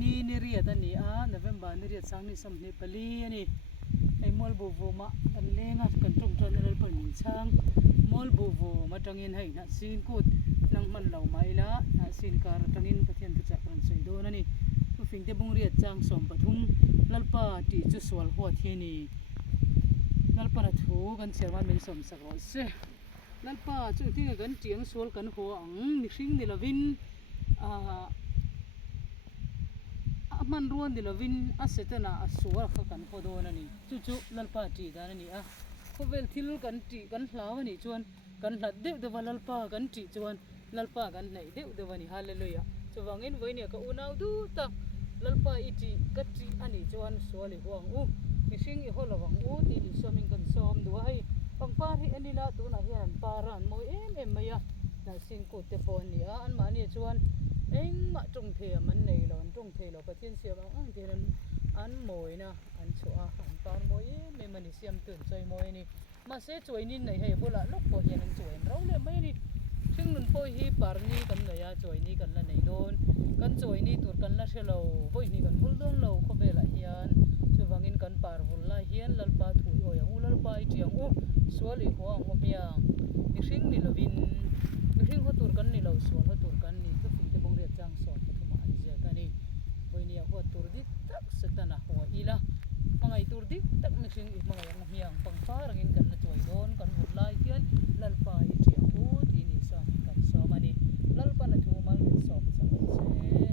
ni ria ta ni a November ni ria sang ni som ni pali ani ai mol bu vu ma kan lenga kan tung ton na pal ni chang mol bu vu ma tangin hai na sin kut nang man lo mai la na sin kar tangin pathian tu chak ran sei do na ni tu fing te bung ria chang som pathum lalpa ti chu swal ho thi ni lalpa na thu kan cherman min som sak ro se lalpa chu ti kan tiang swal kan ho ang ni hring ni lovin man ruan di lovin asetana asua kha kan khodo na ni chu lalpa ti da na ni a khovel thil kan ti kan hlawa ni chuan kan hlat deuh de lalpa kan ti chuan lalpa kan nei deuh de wani hallelujah chuwangin voine ka unau du tak lalpa iti kati ani chuan suali huang u mihring I holawang u ti ni somin kan som du hai pangpar hi anila tu na hian paran moi em maya na sin ko te pon ni a an ma ni chuan eng ma tung the man nei lo an tung the lo pathian siam ang te an moi na an chua an par moi me mani siam tun choi moi ni ma se choi nin nei hei bola lok po hian an choi ro le mai ni thing nun poi hi par ni kan la ya choi ni kan la nei don kan choi ni tur kan la thelo voi ni kan hul don lo kho bela hian chuwangin kan par vul la hian lalpa thui oi ang u lalpa I tiang u suali ho ang opiang ni hring ni lovin ni hring ho tur kan ni lo sual ho tur kan ni tu fing te bong ria chang som pathuma an je kani voinia ho tur dik tak satana ho ila mangai tur dik tak mi hring I mangai ang hiang pangpar angin kan la choi don kan vul lai hian lalpa I tiang u ti ni sa kan som ani lalpa na thu mal min som sa se